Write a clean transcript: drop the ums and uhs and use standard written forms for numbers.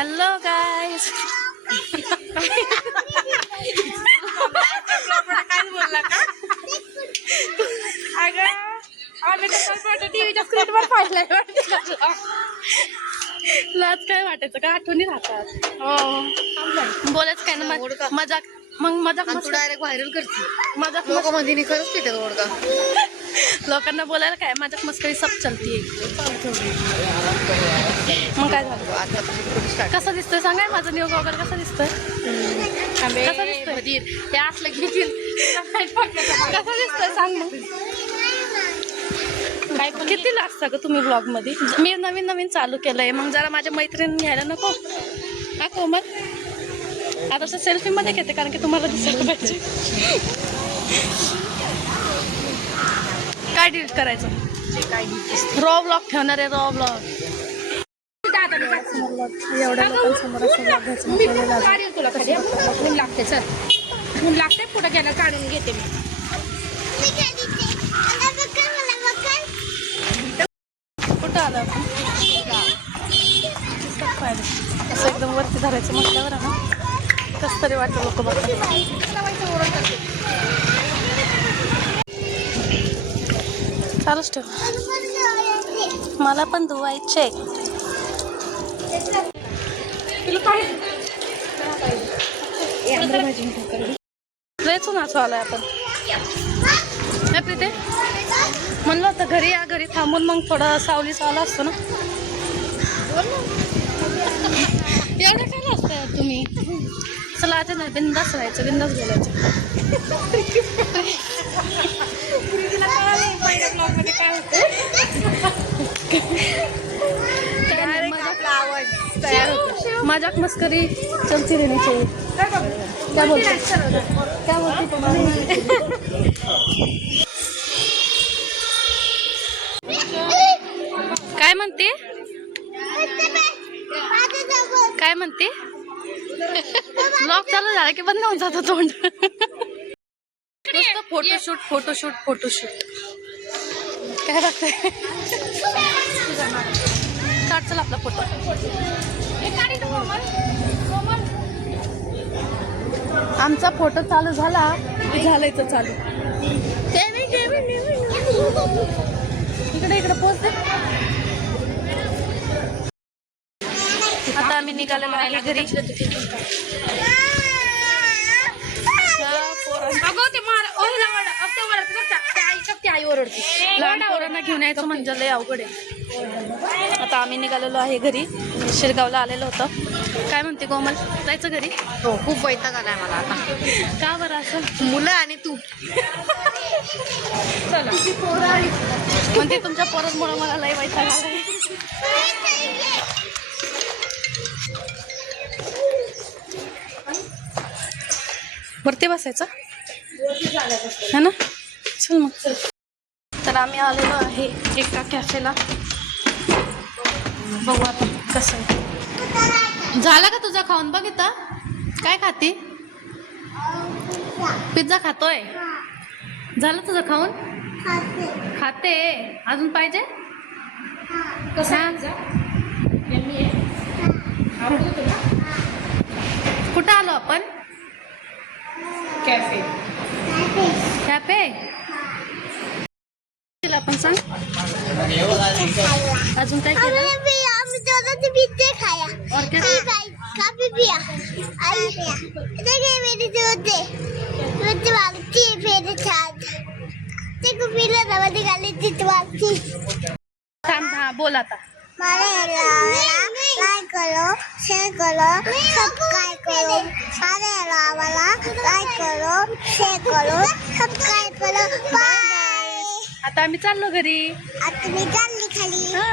Hello guys. काय बोलला का अगं आम्ही टीव्हीच्या स्क्रीनवर पाहिलंय. लाज काय वाटायचं का, आठवणी राहतात. हो बोलायचं काय ना, मजाक मग मजाक तू मस्करी. डायरेक्ट व्हायरल करते मजाक लोक मध्ये खरंच पिते ओळखा. लोकांना बोलायला काय, मजाक मस्करी सब चलती. मग काय झालं, आता कसं दिसतोय सांगाय माझं न्यू वगैरे कसं दिसतोय. कसं दिसतोय हे असलं की कसं दिसतोय सांग मग. किती लागतं ग तुम्ही ब्लॉग मध्ये. मी नवीन नवीन चालू केलंय, मग जरा माझ्या मैत्रिणी घ्यायला नको हा कोमल. आता तर सेल्फी मध्ये घेते कारण की तुम्हाला दिसायला पाहिजे. काय डिलीट करायचं, रॉ ब्लॉग ठेवणार आहे, रॉ ब्लॉग. एवढ्या लोकांसमोर असं vlog घ्यायचं म्हटलं लय लाज. तुला खाली ऊन लागते सर ऊन लागते पुढे गेलं काढून घेते मी. कुठं आलं आपण? असं एकदम वरती धरायचं म्हटल्यावर ना कसं तरी वाटतं, लोक बघतात. चालूच ठेव, मला पण धुवायचे. लयच नाचू आलाय आपण. नाही प्रीते, म्हणलं होतं घरी या, घरी थांबून मग थोडं सावलीच आला असतो ना. एवढं काय असतं तुम्ही. चला आता नाही, बिंदास राहायचं, बिंदास बोलायचं. मजाक मस्करी चलती रहनी चाहिए. क्या बोलते, क्या बोलते. काय म्हणते, काय म्हणते. ब्लॉग चालू झाला की बंद होऊन जातो तोंड. नुसतं फोटोशूट फोटोशूट फोटोशूट. काय लागतंय, काढ चल आपला फोटो. आमचा फोटो चालू झाला की झालायचं चालू. इकडे इकडे पोच दे. आता आम्ही निघालेलो आहे घरी. आई ओरडते. लहान पोरांना घेऊन यायचं म्हणजे लय अवघड आहे. आता आम्ही निघालेलो आहे घरी. शिरगावला आलेलो होतं. काय म्हणते कोमल, जायचं घरी. हो खूप वैताग आलाय मला आता. का बरं असं, मुलं आणि तू म्हणते तुमच्या पोरांमुळे मला लय वैताग आलाय. वरती बसायचं है ना. चल मग. तर आम्ही आलेलो आहे एका कॅफेला. बघू आता कसं आहे. झाला का तुझा खाऊन बघ. इथं काय खाते, पिझ्झा खातोय. झालं तुझं खाऊन, खाते अजून पाहिजे. कुठं आलो आपण, कॅफे कॅफे. आपण सांग अजून काय केलं. और क्या थांब. हा बोल आता. लाइक करो, शेयर करो, सब्सक्राइब करो. लाइक करो, शेयर करो, सब्सक्राइब करो. बाय. आता आम्ही चाललो घरी. आता मी चालली खाली. हा.